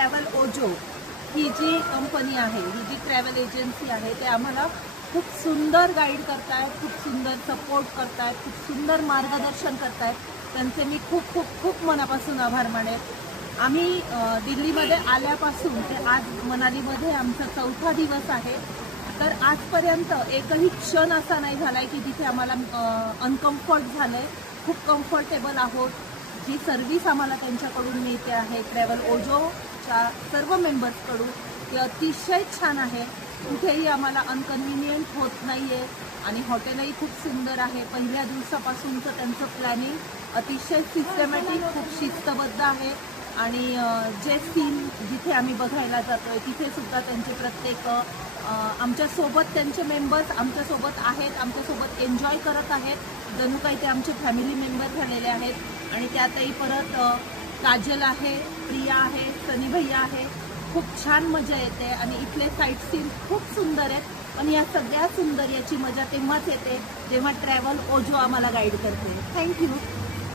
Travel ओजो ही जी company आहे, ही जी travel agency आहे, ते आम्हाला खूप सुंदर गाईड करतायत, खूप सुंदर सपोर्ट करतायत, खूप सुंदर मार्गदर्शन करतायत. त्यांचे मी खूप खूप खूप मनापासून आभार मानेन. आम्ही दिल्लीमध्ये आल्यापासून ते आज मनालीमध्ये आमचा 4था दिवस आहे. तर आजपर्यंत एकही क्षण असा नाही झालाय की जिथे आम्हाला अनकम्फर्ट झालंय. खूप कम्फर्टेबल आहोत. जी सर्व्हिस आम्हाला त्यांच्याकडून मिळते आहे ट्रॅव्हल ओजोच्या सर्व मेंबर्सकडून, ती अतिशय छान आहे. कुठेही आम्हाला अनकन्व्हिनियंट होत नाही आहे. आणि हॉटेलही खूप सुंदर आहे. पहिल्या दिवसापासूनचं त्यांचं प्लॅनिंग अतिशय सिस्टमॅटिक, खूप शिस्तबद्ध आहे. आणि जे सीन जिथे आम्ही बघायला जातोय तिथे सुद्धा त्यांचे प्रत्येक आमच्यासोबत त्यांचे मेंबर्स आमच्यासोबत आहेत, आमच्यासोबत एन्जॉय करत आहेत. जणू काही ते आमचे फॅमिली मेंबर झालेले आहेत. आणि त्यातही परत काजल आहे, प्रिया आहे, सनी भैया आहे. खूप छान मजा येते आणि इथले साईट सीन खूप सुंदर आहेत. पण या सगळ्या सुंदर याची मजा तेव्हाच येते जेव्हा ट्रॅव्हल ओजो आम्हाला गाईड करते. थँक्यू.